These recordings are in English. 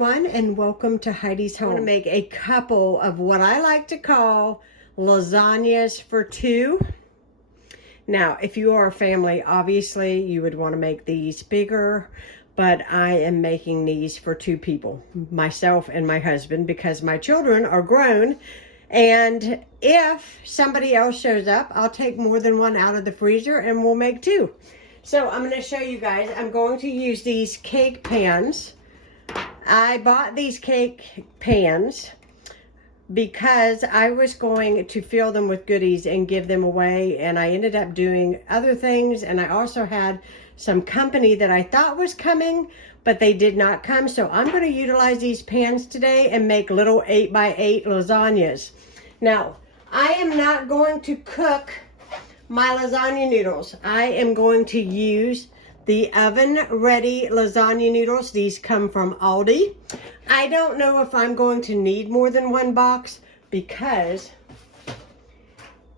everyone, and welcome to Heidi's Home. I'm going to make a couple of what I like to call lasagnas for two. Now, if you are a family, obviously you would want to make these bigger, but I am making these for two people, myself and my husband, because my children are grown. And if somebody else shows up, I'll take more than one out of the freezer and we'll make two. So I'm going to show you guys. I'm going to use these cake pans. I bought these cake pans because I was going to fill them with goodies and give them away, and I ended up doing other things, and I also had some company that I thought was coming, but they did not come. So I'm going to utilize these pans today and make little 8x8 lasagnas. Now, I am not going to cook my lasagna noodles. I am going to use the oven-ready lasagna noodles. These come from Aldi. I don't know if I'm going to need more than one box because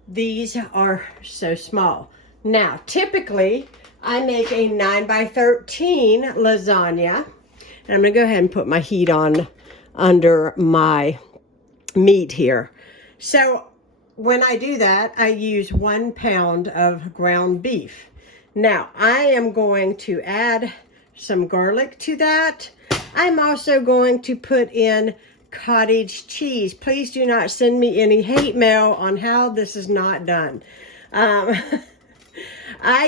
these are so small. Now, typically, I make a 9x13 lasagna. And I'm going to go ahead and put my heat on under my meat here. So, when I do that, I use 1 pound of ground beef. Now, I am going to add some garlic to that. I'm also going to put in cottage cheese. Please do not send me any hate mail on how this is not done. I've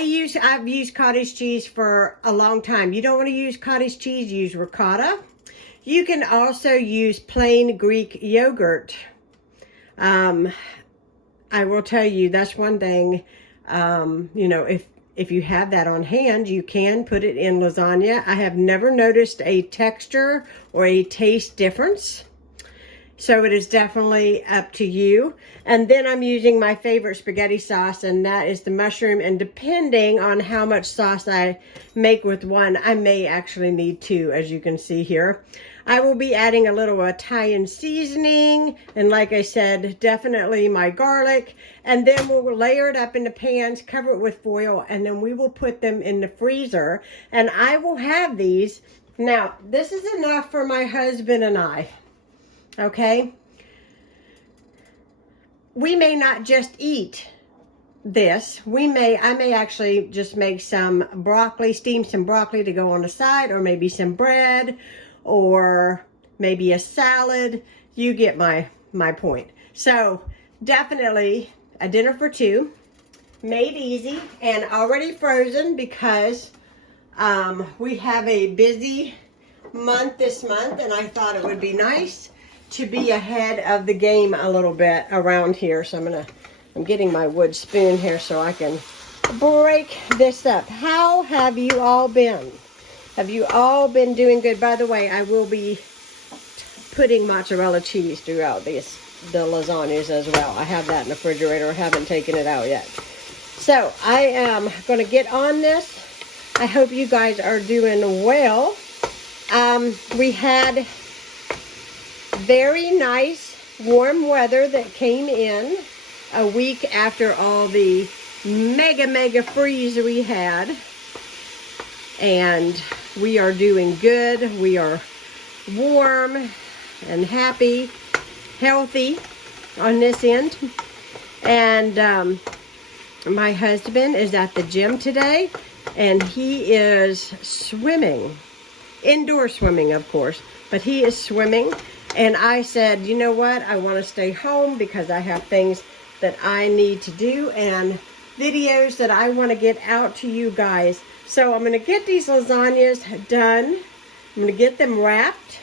used cottage cheese for a long time. You don't want to use cottage cheese, use ricotta. You can also use plain Greek yogurt. I will tell you, that's one thing, you know, if you have that on hand, you can put it in lasagna. I have never noticed a texture or a taste difference. So it is definitely up to you. And then I'm using my favorite spaghetti sauce, and that is the mushroom. And depending on how much sauce I make with one, I may actually need two, as you can see here. I will be adding a little Italian seasoning, and like I said, definitely my garlic, and then we'll layer it up in the pans, cover it with foil, and then we will put them in the freezer, and I will have these. Now, this is enough for my husband and I, okay? We may not just eat this. I may actually just make some broccoli, steam some broccoli to go on the side, or maybe some bread, or maybe a salad. You get my point. So definitely a dinner for two, made easy and already frozen because we have a busy month this month, and I thought it would be nice to be ahead of the game a little bit around here. So I'm getting my wood spoon here so I can break this up. How have you all been? Have you all been doing good? By the way, I will be putting mozzarella cheese throughout the lasagnas as well. I have that in the refrigerator. I haven't taken it out yet. So I am going to get on this. I hope you guys are doing well. We had very nice warm weather that came in a week after all the mega freeze we had. And we are doing good. We are warm and happy, healthy on this end. And my husband is at the gym today, and he is swimming. Indoor swimming, of course, but he is swimming. And I said, you know what? I want to stay home because I have things that I need to do and videos that I want to get out to you guys. So I'm going to get these lasagnas done. I'm going to get them wrapped.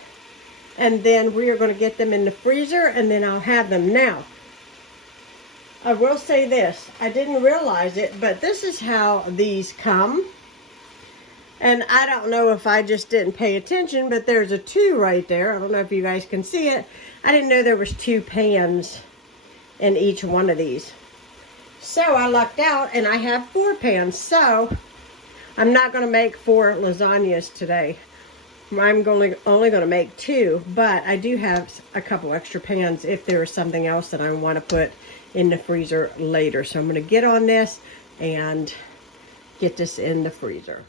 And then we are going to get them in the freezer, and then I'll have them. Now, I will say this. I didn't realize it, but this is how these come. And I don't know if I just didn't pay attention, but there's a 2 right there. I don't know if you guys can see it. I didn't know there was 2 pans in each one of these. So I lucked out, and I have 4 pans. So I'm not going to make 4 lasagnas today. I'm only going to make 2, but I do have a couple extra pans if there is something else that I want to put in the freezer later. So I'm going to get on this and get this in the freezer.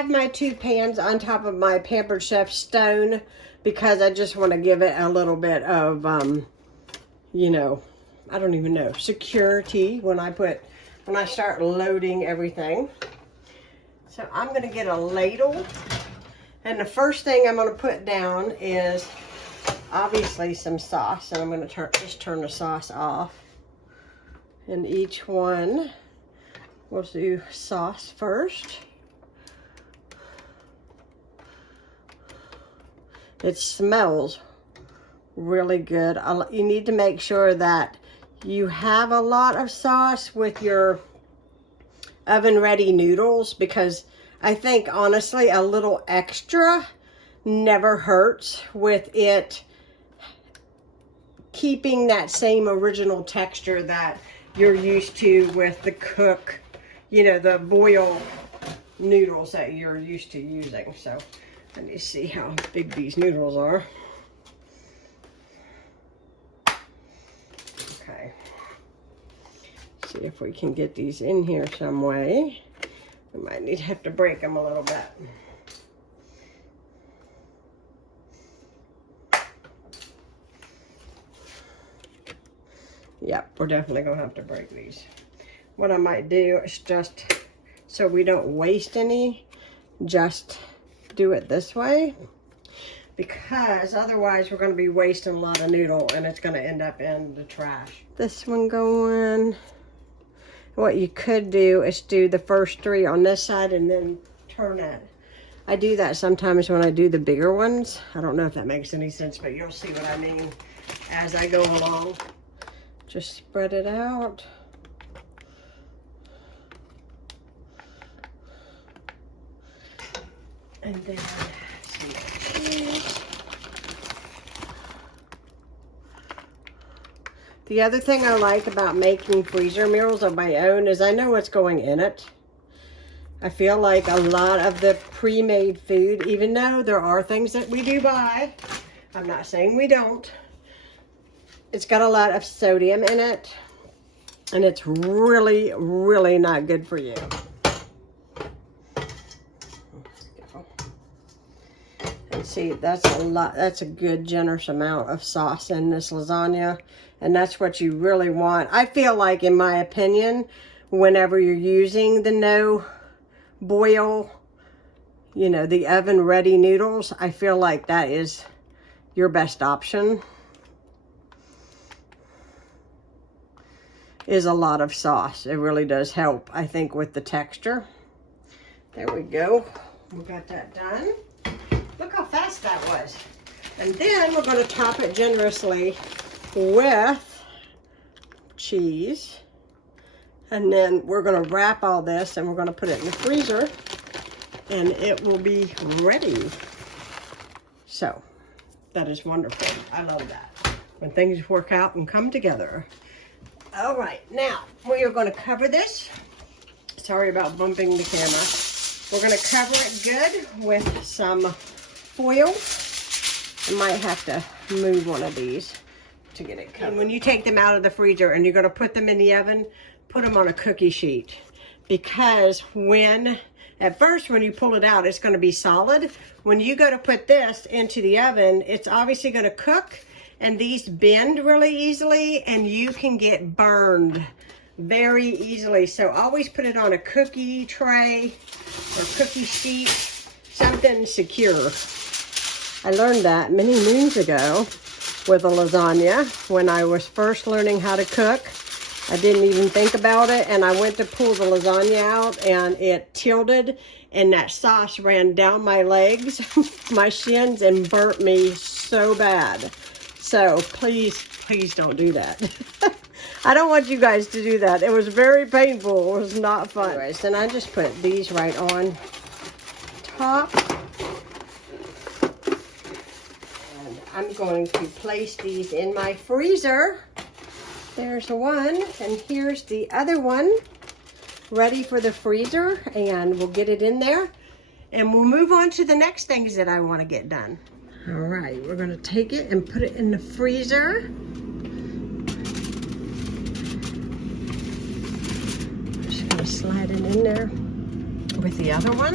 have my 2 pans on top of my Pampered Chef stone because I just want to give it a little bit of, you know, I don't even know, security when I start loading everything. So I'm going to get a ladle. And the first thing I'm going to put down is obviously some sauce. And I'm going to just turn the sauce off. And each one, we'll do sauce first. It smells really good. You need to make sure that you have a lot of sauce with your oven ready noodles, because I think honestly a little extra never hurts with it keeping that same original texture that you're used to with the cook, you know, the boil noodles that you're used to using. So let me see how big these noodles are. Okay. See if we can get these in here some way. We might have to break them a little bit. Yep, we're definitely gonna have to break these. What I might do is just, so we don't waste any, just do it this way, because otherwise we're going to be wasting a lot of noodle and it's going to end up in the trash. This one going. What you could do is do the first 3 on this side and then turn it. I do that sometimes when I do the bigger ones. I don't know if that makes any sense, but you'll see what I mean as I go along. Just spread it out. And then some cheese. The other thing I like about making freezer meals of my own is I know what's going in it. I feel like a lot of the pre-made food, even though there are things that we do buy, I'm not saying we don't, it's got a lot of sodium in it, and it's really, really not good for you. And see, that's a lot, that's a good generous amount of sauce in this lasagna, and that's what you really want. I feel like, in my opinion, whenever you're using the no boil, you know, the oven ready noodles, I feel like that is your best option. Is a lot of sauce. It really does help, I think, with the texture. There we go. We got that done. Look how fast that was. And then we're going to top it generously with cheese. And then we're going to wrap all this and we're going to put it in the freezer and it will be ready. So that is wonderful. I love that when things work out and come together. All right, now we are going to cover this. Sorry about bumping the camera. We're going to cover it good with some foil. I might have to move one of these to get it covered. And when you take them out of the freezer and you're going to put them in the oven, put them on a cookie sheet, because at first when you pull it out, it's going to be solid. When you go to put this into the oven, it's obviously going to cook, and these bend really easily and you can get burned very easily. So always put it on a cookie tray or cookie sheet, something secure. I learned that many moons ago with a lasagna when I was first learning how to cook. I didn't even think about it, and I went to pull the lasagna out and it tilted and that sauce ran down my legs, my shins, and burnt me so bad. So please, please don't do that. I don't want you guys to do that. It was very painful. It was not fun. Anyways, then I just put these right on top. And I'm going to place these in my freezer. There's one, and here's the other one ready for the freezer, and we'll get it in there and we'll move on to the next things that I want to get done. All right, we're going to take it and put it in the freezer. Just going to slide it in there with the other one.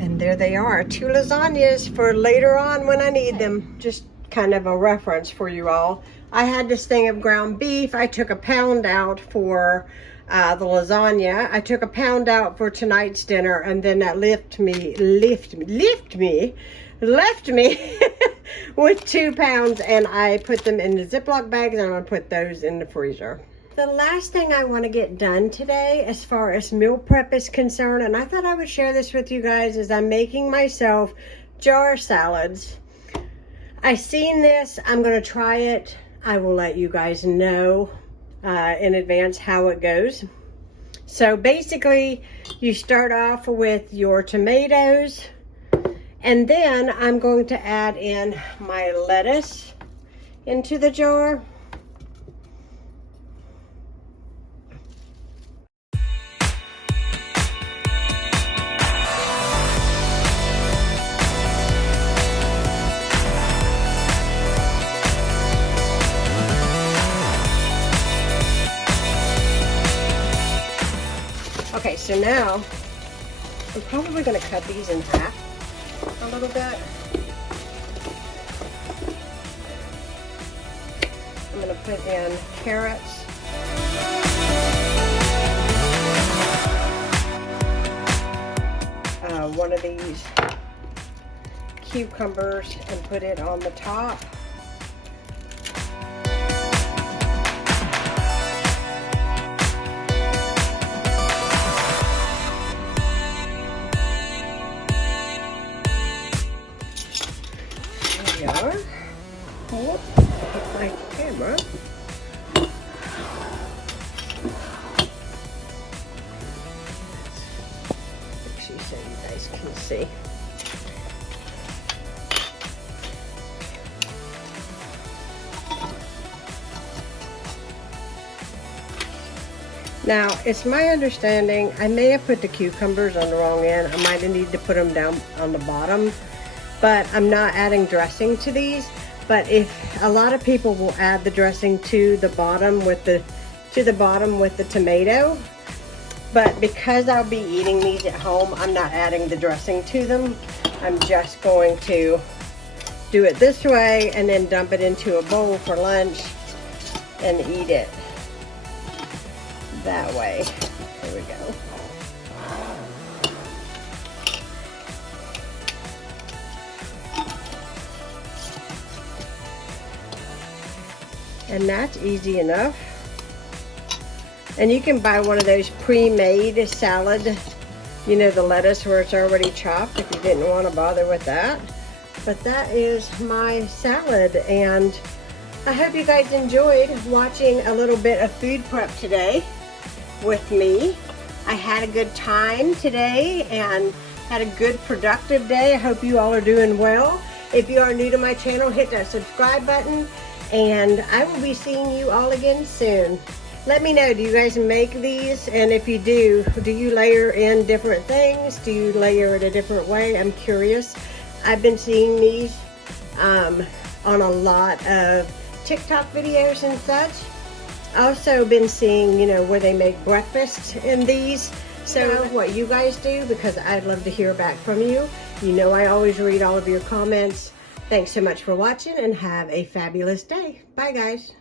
And there they are, 2 lasagnas for later on when I need them. Just kind of a reference for you all. I had this thing of ground beef. I took a pound out for the lasagna. I took a pound out for tonight's dinner, and then that left me with 2 pounds, and I put them in the Ziploc bags, and I'm gonna put those in the freezer. The last thing I want to get done today as far as meal prep is concerned, and I thought I would share this with you guys, is I'm making myself jar salads. I seen this. I'm going to try it. I will let you guys know in advance how it goes. So basically, you start off with your tomatoes, and then I'm going to add in my lettuce into the jar. Okay, so now I'm probably going to cut these in half a little bit. I'm going to put in carrots. One of these cucumbers and put it on the top. Oh, hit my camera. Make sure so you guys can see. Now, it's my understanding, I may have put the cucumbers on the wrong end. I might need to put them down on the bottom, but I'm not adding dressing to these. But if a lot of people will add the dressing to the bottom with the tomato, but because I'll be eating these at home, I'm not adding the dressing to them. I'm just going to do it this way and then dump it into a bowl for lunch and eat it that way. There we go. And that's easy enough. And you can buy one of those pre-made salad, you know, the lettuce where it's already chopped if you didn't want to bother with that. But that is my salad, and I hope you guys enjoyed watching a little bit of food prep today with me. I had a good time today and had a good productive day. I hope you all are doing well. If you are new to my channel, hit that subscribe button. And I will be seeing you all again soon. Let me know, do you guys make these? And if you do you layer in different things? Do you layer it a different way? I'm curious. I've been seeing these on a lot of TikTok videos and such. Also been seeing, you know, where they make breakfast in these. So what you guys do, because I'd love to hear back from you. You know I always read all of your comments. Thanks so much for watching and have a fabulous day. Bye guys.